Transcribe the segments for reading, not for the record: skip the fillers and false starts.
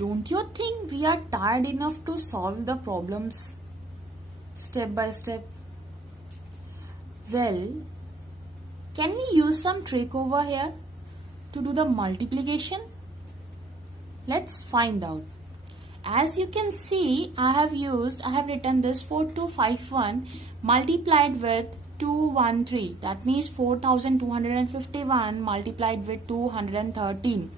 Don't you think we are tired enough to solve the problems step by step? Well, can we use some trick over here to do the multiplication? Let's find out. As you can see, I have written this 4251 multiplied with 213. That means 4251 multiplied with 213.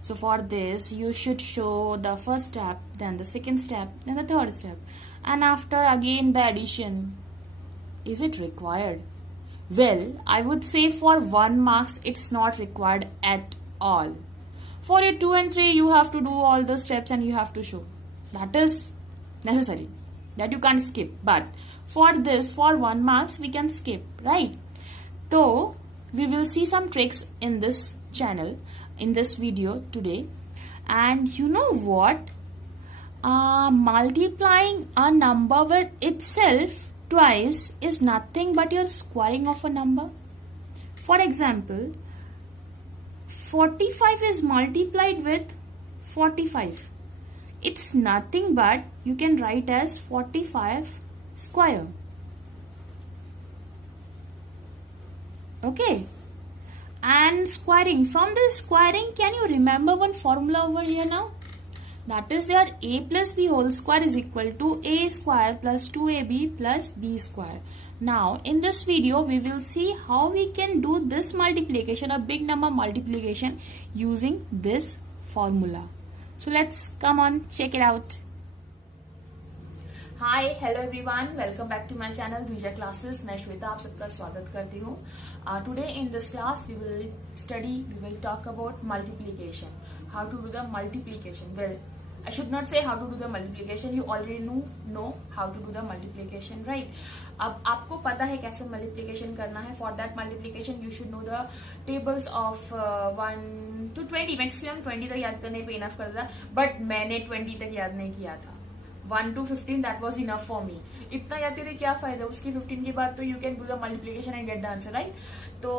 So for this, you should show the first step, then the second step, then the third step. And after again the addition. Is it required? Well, I would say for 1 marks, it's not required at all. For your 2 and 3, you have to do all the steps and you have to show. That is necessary. That you can't skip. But for this, for 1 marks, we can skip, right? So, we will see some tricks in this channel, in this video today. And you know what? Multiplying a number with itself twice is nothing but your squaring of a number. For example, 45 is multiplied with 45. It's nothing but you can write as 45 square. Okay. And squaring. From this squaring, can you remember one formula over here now? That is your a plus b whole square is equal to a square plus 2ab plus b square. Now, in this video, we will see how we can do this multiplication, a big number multiplication using this formula. So, let's come on, check it out. Hi, hello everyone. Welcome back to my channel, Dvija Classes. मैं श्वेता आप सबका स्वागत करती हूँ. Today in this class, we will talk about multiplication. How to do the multiplication. Well, I should not say how to do the multiplication. You already know how to do the multiplication, right? अब आपको पता है कैसे multiplication करना है. For that multiplication, you should know the tables of 1 to 20. Maximum 20 तक याद करने पे enough करता. But मैंने 20 तक याद नहीं किया था. 1 to 15 that was enough for me. इतना याद करके क्या फायदा, उसकी 15 के बाद तो you can do the multiplication and get the answer, right? तो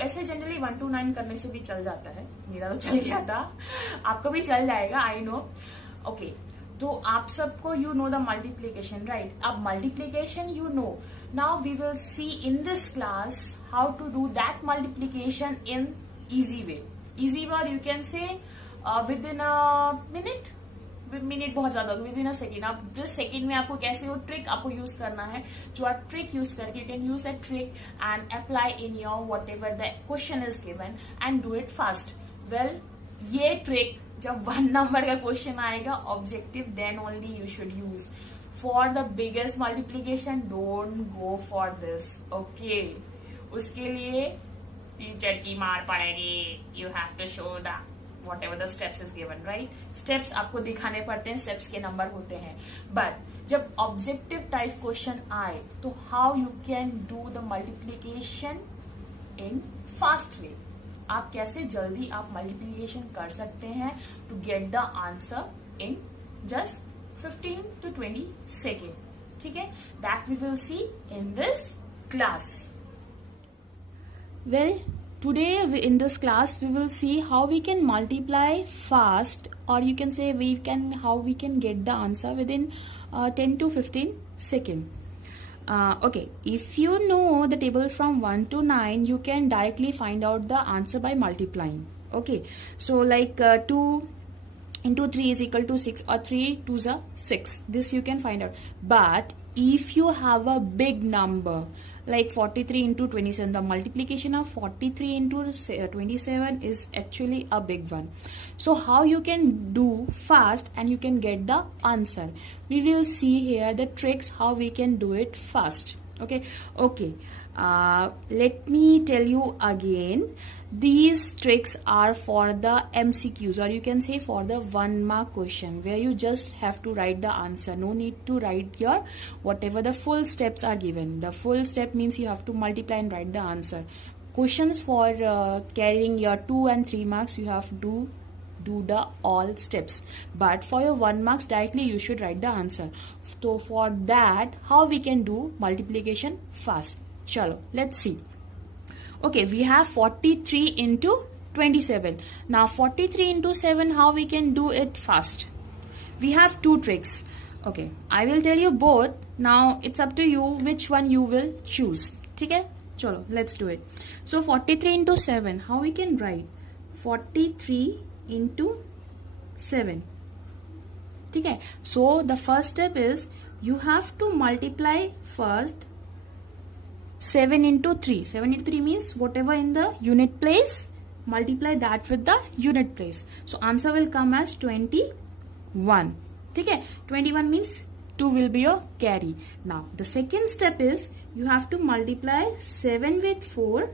वैसे जनरली 1 to 9 करने से भी चल जाता है. मेरा तो चल गया था, आपको भी चल जाएगा, I know. Okay, तो आप सबको you know the multiplication, right? अब multiplication you know. Now we will see in this class how to do that multiplication in easy way. Easy way you can say within a minute. Minute बहुत ज्यादा होगा, with in a second. आप just second में आपको कैसे वो trick आपको use करना है, जो आप ट्रिक यूज करके you can use that trick and apply in your whatever the question is given and do it fast. Well, ये ट्रिक जब 1 नंबर का क्वेश्चन आएगा objective, then only you should use. For the biggest multiplication don't go for this. Okay, उसके लिए teacher की मार पड़ेगी. You have to show the whatever the steps is given, right? Steps आपको दिखाने पड़ते हैं, steps के नंबर होते हैं. But जब objective type question आए तो how you can do the multiplication in fast way. आप कैसे जल्दी आप multiplication कर सकते हैं to get the answer in just 15 to 20 seconds. ठीक है? That we will see in this class. Well, today in this class we will see how we can multiply fast, or you can say how we can get the answer within 10 to 15 seconds. Okay, if you know the table from 1 to 9, you can directly find out the answer by multiplying. Okay, so like 2 into 3 is equal to 6, or 3 2s are 6. This you can find out. But if you have a big number like 43 into 27, the multiplication of 43 into 27 is actually a big one. So how you can do fast and you can get the answer, we will see here the tricks how we can do it fast. Okay, let me tell you again. These tricks are for the MCQs, or you can say for the 1 mark question, where you just have to write the answer. No need to write your whatever the full steps are given. The full step means you have to multiply and write the answer. Questions for carrying your 2 and 3 marks, you have to do the all steps. But for your 1 marks directly you should write the answer. So for that, how we can do multiplication fast? Chalo, let's see. Okay, we have 43 into 27. Now 43 into 7, how we can do it fast? We have two tricks. Okay, I will tell you both. Now it's up to you which one you will choose. ठीक है, चलो let's do it. So 43 into 7, how we can write? 43 into 7. ठीक है. So the first step is you have to multiply first 7 into 3. 7 into 3 means whatever in the unit place, multiply that with the unit place. So answer will come as 21. ठीक है. 21 means 2 will be your carry. Now the second step is you have to multiply 7 with 4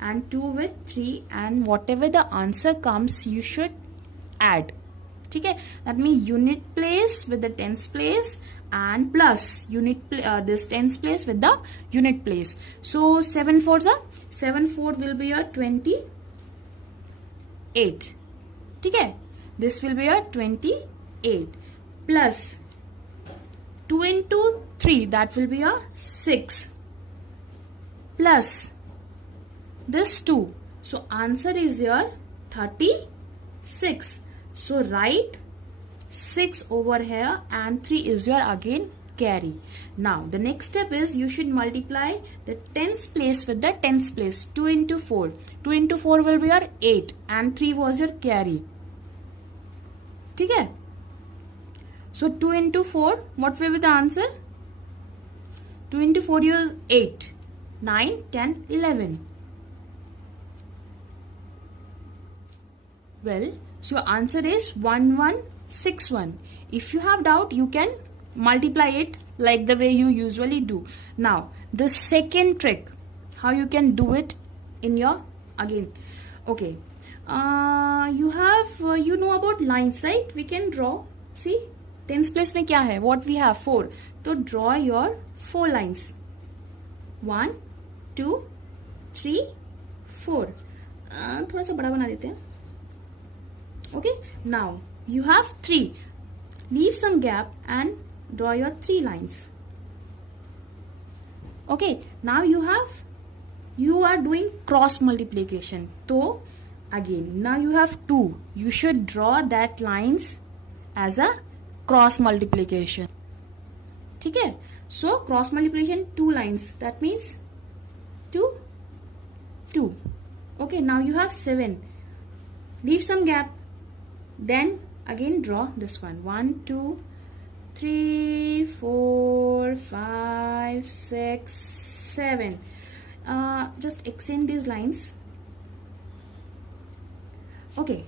and 2 with 3, and whatever the answer comes you should add. ठीक है. That means unit place with the tens place and plus this tens place with the unit place. So 7 4s are 7 4 will be your 28. ठीक है. This will be your 28 plus 2 into 3, that will be your 6 plus this 2. So answer is your 36. So write 6 over here and 3 is your again carry. Now the next step is you should multiply the tens place with the tens place. 2 into 4. 2 into 4 will be your 8 and 3 was your carry. ठीक है. So 2 into 4, what will be the answer? 2 into 4 is 8, 9, 10, 11. Well, so your answer is 1161. If you have doubt, you can multiply it like the way you usually do. Now, the second trick, how you can do it in your, again, okay. You know about lines, right? We can draw, see, tens place में क्या है? What we have? 4. So draw your 4 lines. 1, 2, 3, 4. थोड़ा सा बड़ा बना देते हैं. Okay. Now you have 3. Leave some gap and draw your 3 lines. Okay. Now you are doing cross multiplication. So again, now you have 2. You should draw that lines as a cross multiplication. ठीक है. So cross multiplication 2 lines. That means 2, 2. Okay. Now you have 7. Leave some gap. Then again draw this one. 1, 2, 3, 4, 5, 6, 7. Just extend these lines. Okay.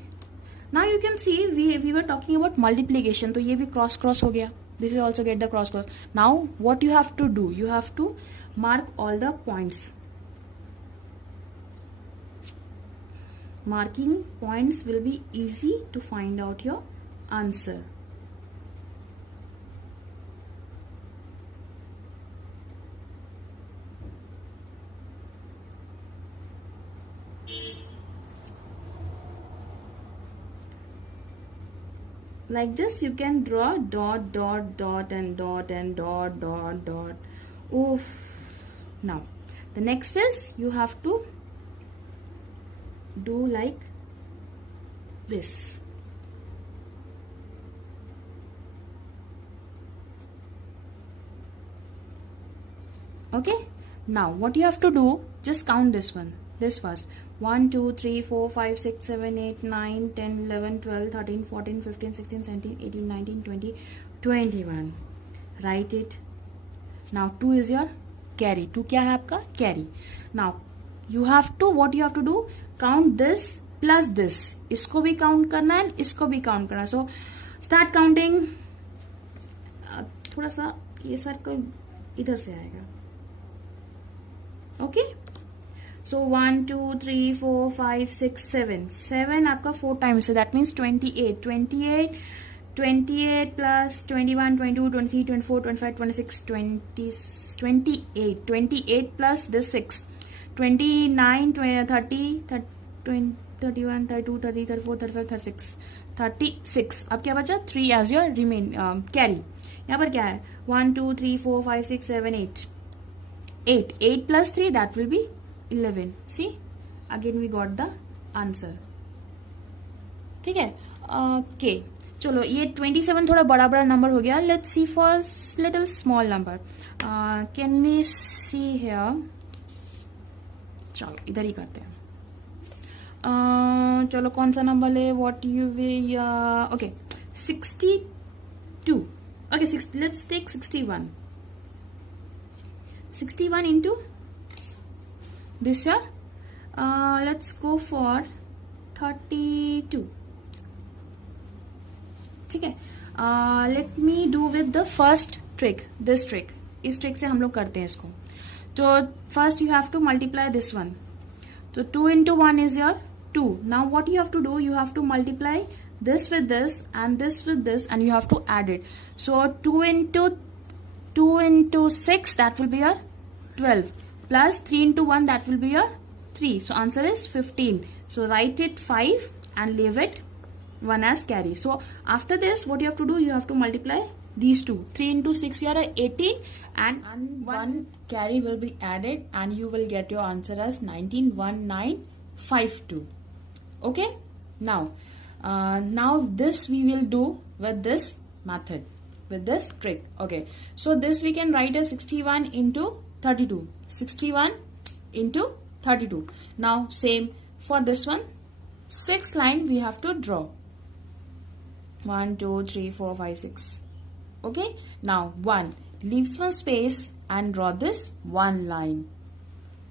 Now you can see we were talking about multiplication. तो ये भी cross cross हो गया. This is also get the cross cross. Now what you have to do? You have to mark all the points. Marking points will be easy to find out your answer. Like this you can draw dot dot dot and dot and dot dot dot. Oof. Now the next is you have to do like this. Okay. Now what you have to do, just count this one. This first. 1, 2, 3, 4, 5, 6, 7, 8, 9, 10, 11, 12, 13, 14, 15, 16, 17, 18, 19, 20, 21. Write it. Now 2 is your carry. 2 क्या है आपका? Carry. Now you have to, what you have to do? Count this plus this. इसको भी count करना है, इसको भी count करना है. So start counting. थोड़ा सा ये सर्कल इधर से आएगा. Okay. So 1, 2, 3, 4, 5, 6, 7. 7 आपका 4 times है. That means 28. 28. 28 plus 21, 22, 23, 24, 25, 26, 20, 28. 28 plus this 6. 29, 30, 31, 32, 30, 34, 35, 36. 36. अब क्या बचा? 3 as your remain carry. यहाँ पर क्या है? 1, 2, 3, 4, 5, 6, 7, 8. 8 plus 3, that will be 11. See, again we got the answer. ठीक है. के चलो ये 27 थोड़ा बड़ा बड़ा नंबर हो गया. Let's see for little small number. Can we see here. चलो इधर ही करते हैं. चलो कौन सा नंबर ले. What you we. Okay 62. Okay let's take 61. 61 into this year. Let's go for 32. ठीक है. Let me do with the first trick. This trick. इस ट्रिक से हम लोग करते हैं इसको. तो first you have to multiply this one. तो 2 into 1 is your 2. Now what you have to do, you have to multiply this with this and this with this and you have to add it. So 2 into 6, that will be your 12, plus 3 into 1, that will be your 3. So answer is 15. So write it 5 and leave it 1 as carry. So after this what you have to do, you have to multiply these two. 3 into 6 here are 18 and 1 carry will be added and you will get your answer as 191952. Okay. Now this we will do with this method, with this trick. Okay, so this we can write as 61 into 32. 61 into 32. Now same for this one. 6 line we have to draw. 1 2 3 4 5 6. Okay, now 1 leaves one space and draw this one line.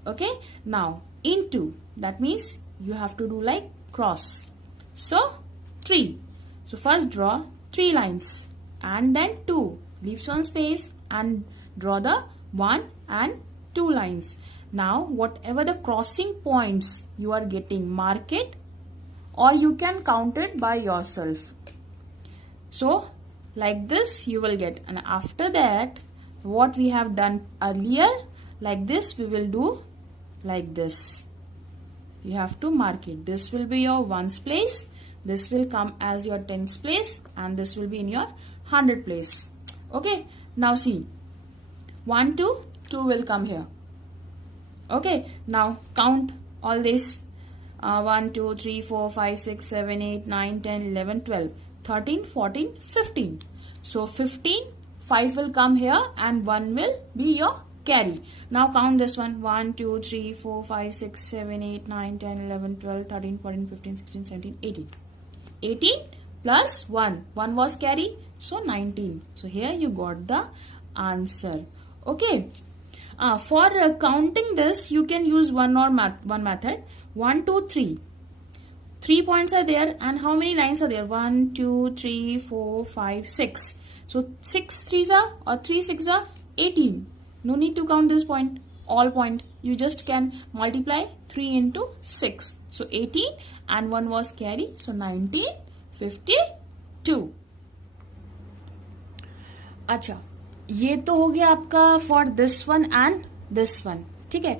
Okay, now into, that means you have to do like cross. So 3. So first draw 3 lines and then 2 leaves one space and draw the 1 and 2 lines. Now whatever the crossing points you are getting, mark it or you can count it by yourself. So like this you will get. And after that what we have done earlier, like this we will do like this. You have to mark it. This will be your ones place, this will come as your tens place and this will be in your 100 place. Okay, now see 1 2 2 will come here. Okay, now count all this. 1 2 3 4 5 6 7 8 9 10 11 12 13 14 15. So 15, 5 will come here and 1 will be your carry. Now count this one. 1 2 3 4 5 6 7 8 9 10 11 12 13 14 15 16 17 18. 18 plus 1 was carry, so 19. So here you got the answer. Okay. For counting this you can use one method. 1 2 3. 3 points are there and how many lines are there? 1 2 3 4 5 6. So 6 3s are or 3 6 are 18. No need to count this point, all point. You just can multiply 3 into 6. So 18 and 1 was carry. So 1952. अच्छा, ये तो हो गया आपका for this one and this one. ठीक है.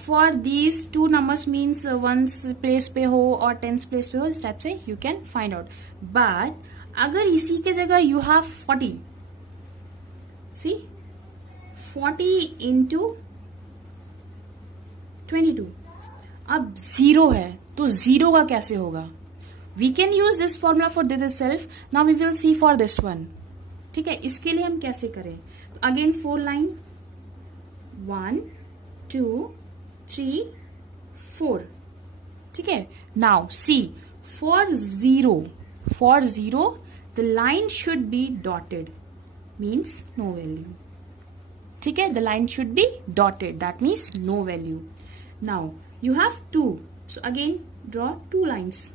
For these two numbers means ones place पे हो और tens place पे हो, इस टाइप से you can find out. But अगर इसी के जगह you have 40. See, 40 into 22. अब 0 है तो 0 का कैसे होगा? We can use this formula for this itself. Now we will see for this one. ठीक है, इसके लिए हम कैसे करें? तो अगेन 4 लाइन. 1 2 3 4. ठीक है. Now see, for 0 the line should be dotted, means no value. ठीक है, the line should be dotted, that means no value. Now you have 2, so again draw 2 lines,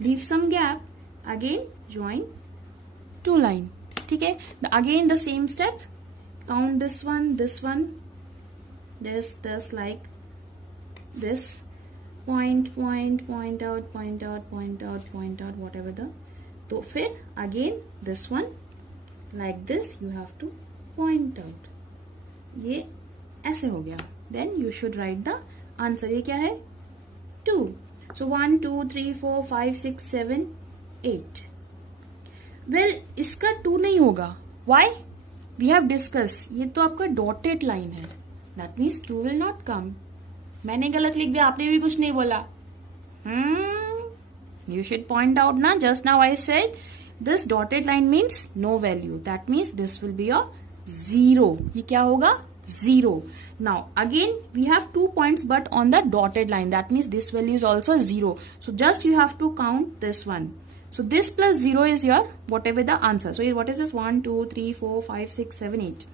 leave some gap, again join 2 line. ठीक है. Again the same step, count this one, this like this, point out, whatever the. तो फिर again this one like this you have to point out. ये ऐसे हो गया. Then you should write the answer. ये क्या है? 2. So 1 2 3 4 5 6 7 8. Well, इसका 2 नहीं होगा. Why? We have discussed. ये तो आपका dotted line है. That means 2 will not come. मैंने गलत लिख दिया, आपने भी कुछ नहीं बोला. You should point out na. Just now I said this dotted line means no value. That means this will be your 0. ये क्या होगा? 0. Now again we have 2 points but on the dotted line. That means this value is also 0. So just you have to count this one. So this plus 0 is your whatever the answer. So what is this? 1, 2, 3, 4, 5, 6, 7, 8.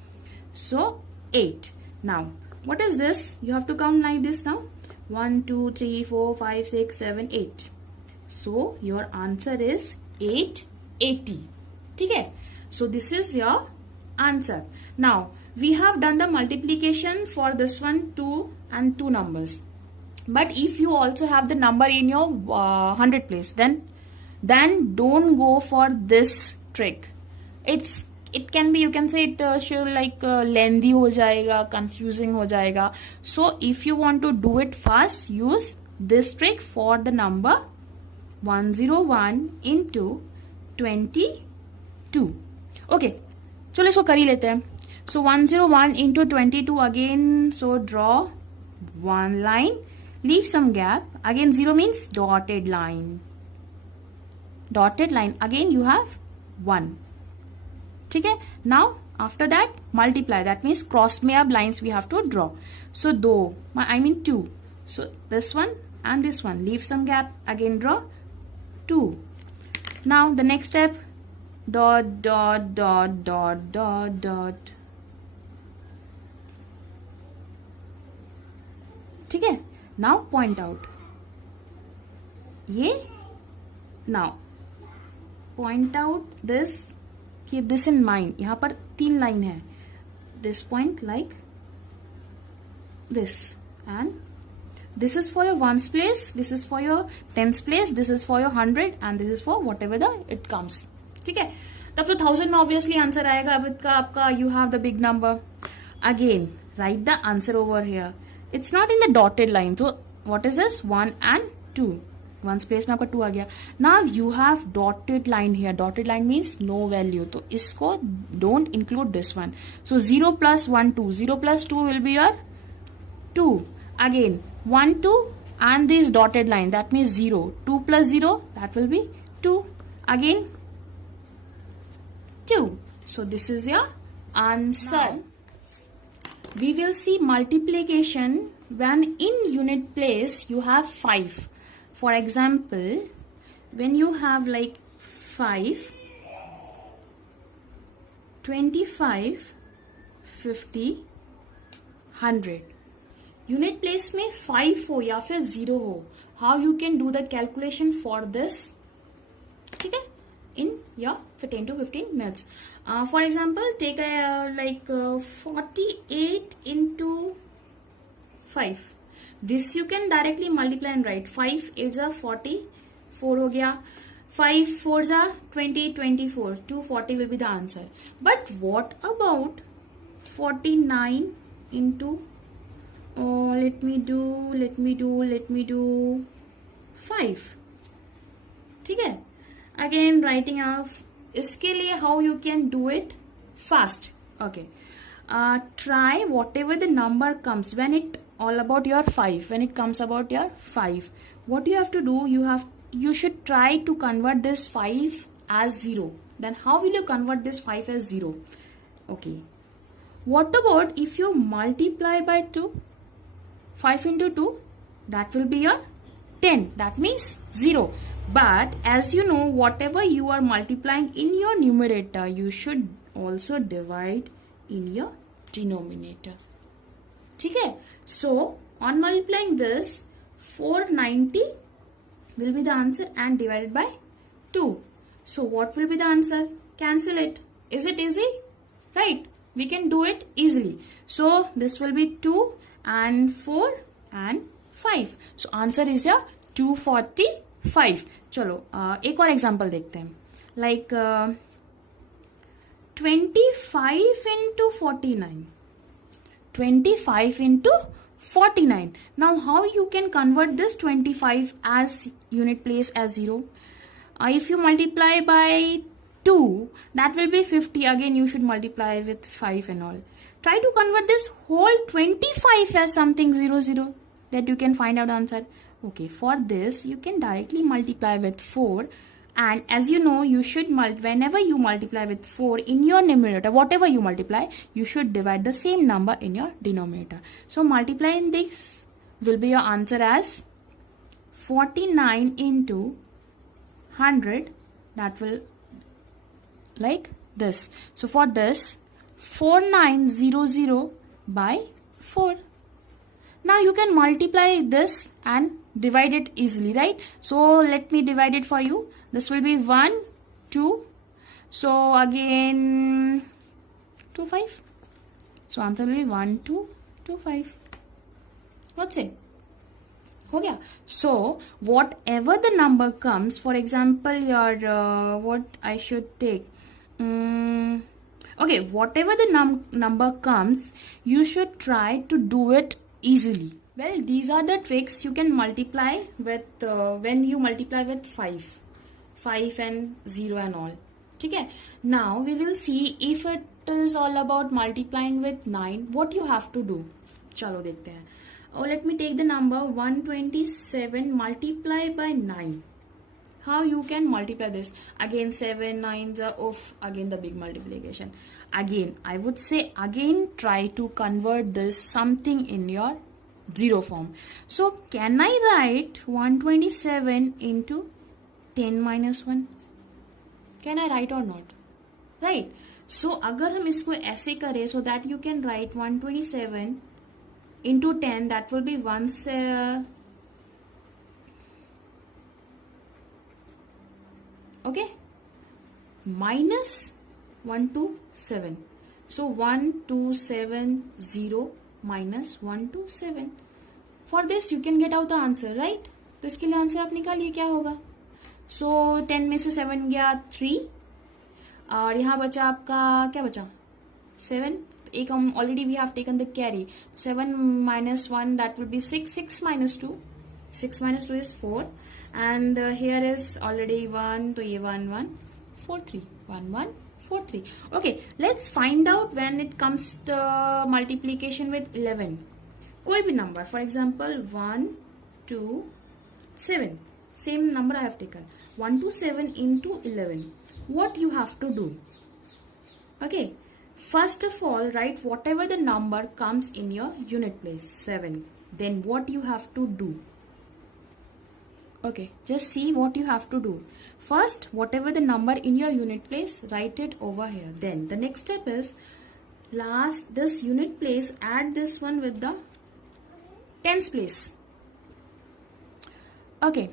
So 8. Now what is this? You have to count like this now. 1, 2, 3, 4, 5, 6, 7, 8. So your answer is 880. Okay? So this is your answer. Now we have done the multiplication for this one 2 and 2 numbers. But if you also have the number in your 100 place, then don't go for this trick. It can be, you can say it should like lengthy ho jayega, confusing ho jayega. So if you want to do it fast, use this trick for the number 101 into 22. Okay, चलो इसको कर ही लेते हैं. So 101 into 22 again. So draw one line, leave some gap. Again 0 means dotted line. Dotted line. Again you have 1. Okay. Now after that multiply. That means cross में अब lines we have to draw. So 2. So this one and this one. Leave some gap. Again draw 2. Now the next step. Dot, dot, dot, dot, dot, dot. ठीक है. Now point out. ये. Now point out this. Keep this in mind. यहाँ पर 3 line है. This point like this, and this is for your ones place, this is for your tens place, this is for your 100, and this is for whatever the it comes. ठीक है. तब तो 1000 में obviously answer आएगा. अब इसका आपका you have the big number. Again write the answer over here. It's not in the dotted line. So what is this? 1 and 2. One space में आपका 2 आ गया. Now you have dotted line here. Dotted line means no value. तो इसको don't include this one. So 0 plus 1 2. 0 plus 2 will be your 2. Again 1 2 and this dotted line, that means 0. 2 plus 0, that will be 2. Again 2. So this is your answer. Now, we will see multiplication when in unit place you have 5. For example, when you have like 5, 25, 50, 100. Unit place में 5 हो या फिर 0 हो. How you can do the calculation for this? ठीक है? In your 10 to 15 minutes. For example, take a 48 into 5. This you can directly multiply and write. 5 8s are 40. 4 हो गया. 5 4s are 20. 24. 240 will be the answer. But what about 49 into let me do 5. ठीक है. Again writing off. इसके लिए how you can do it fast. Okay. Try whatever the number comes when it all about your 5. When it comes about your 5, what you have to do, you should try to convert this 5 as 0. Then how will you convert this 5 as 0? Okay. What about if you multiply by 2? 5 into 2, that will be your 10. That means 0. But as you know, whatever you are multiplying in your numerator, you should also divide in your denominator. ठीक है. So on multiplying this, 490 will be the answer and divided by 2. So what will be the answer? Cancel it. Is it easy? Right. We can do it easily. So this will be 2 and 4 and 5. So answer is your 245. चलो एक और example देखते हैं. Like 25 into 49. 25 into 49. Now how you can convert this 25 as unit place as 0? If you multiply by 2, that will be 50. Again you should multiply with 5 and all. Try to convert this whole 25 as something 00, that you can find out answer. Okay, for this you can directly multiply with 4, and as you know, you should whenever you multiply with 4 in your numerator, whatever you multiply, you should divide the same number in your denominator. So multiplying this will be your answer as 49 into 100, that will like this. So for this, 4900 by 4. Now you can multiply this and divide it easily, right? So let me divide it for you. This will be 1, 2. So again 2, 5. So answer will be 1, 2, 2, 5. What's it? हो गया. So whatever the number comes, for example your what I should take, okay, whatever the number comes, you should try to do it easily. Well, these are the tricks you can multiply with when you multiply with 5 and 0 and all. Okay, now we will see if it is all about multiplying with 9, what you have to do. चलो देखते हैं. Oh, let me take the number 127 multiply by 9. How you can multiply this? Again 7 9s are off. Again the big multiplication. Again I would say again try to convert this something in your 0 form. So can I write 127 into 10 minus 1? Can I write or not? Right. So अगर हम इसको ऐसे करें, so that you can write 127 into 10, that will be 1 okay, minus 127. So 1270 minus 127. For this you can get out the answer, right? तो इसके लिए answer आप निकालिए क्या होगा. So 10 में से 7 गया 3, और यहाँ बचा आपका क्या बचा 7. एक हम already we have taken the carry. 7 minus 1, that will be 6. 6 minus 2. 6 minus 2 is 4. And here is already 1. तो ये 1 1 4 3. 1 1 4 3. Okay, let's find out when it comes to multiplication with 11. कोई भी number. For example 1 2 7. Same number I have taken. 1 2 7 into 11. What you have to do? Okay. First of all, write whatever the number comes in your unit place, 7. Then what you have to do? Okay, just see what you have to do. First, whatever the number in your unit place, write it over here. Then the next step is, last this unit place, add this one with the tens place. Okay,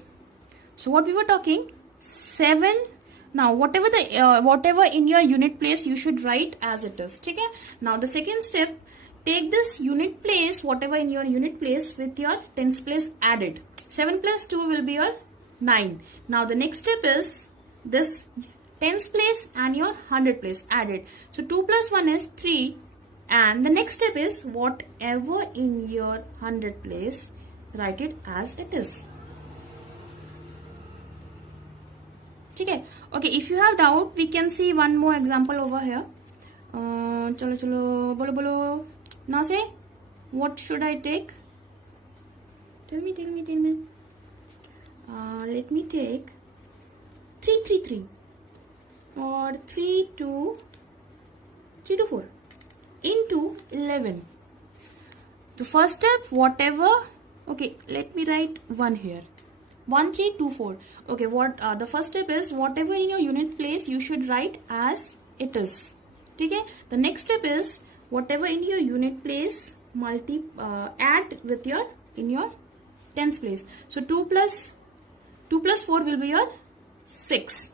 so what we were talking, 7. Now whatever in your unit place, you should write as it is. Okay. Now the second step, take this unit place, whatever in your unit place, with your tens place added. 7 plus 2 will be your 9. Now the next step is this tens place and your 100 place added. So 2 plus 1 is 3, and the next step is whatever in your 100 place, write it as it is. Okay. Okay, if you have doubt, we can see one more example over here. Chalo, bolo. Now say, what should I take? Tell me. Let me take 3 3 3 or 3 2 4 into 11. The first step, whatever. Okay, let me write 1 here. 1 3 2 4. Okay, what the first step is, whatever in your unit place, you should write as it is. Okay. The next step is, whatever in your unit place, add with your in your tens place. So 2 plus 4 will be your 6.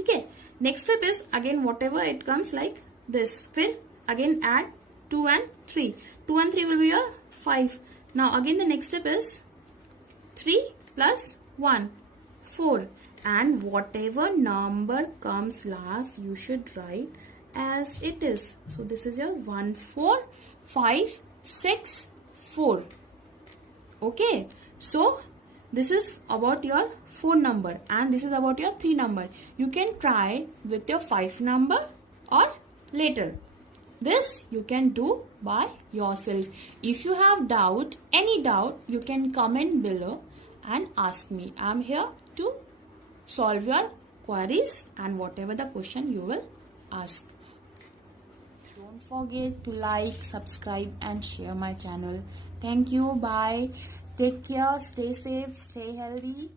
Okay. Next step is, again whatever it comes like this, फिर again add 2 and 3. 2 and 3 will be your 5. Now again the next step is 3 plus 1, 4, and whatever number comes last, you should write as it is. So this is your 1 4 5 6 4. Okay, so this is about your 4 number and this is about your 3 number. You can try with your 5 number or later. This you can do by yourself. If you have doubt, any doubt, you can comment below and ask me. I am here to solve your queries and whatever the question you will ask. Don't forget to like, subscribe and share my channel. Thank you. Bye. Take care. Stay safe. Stay healthy.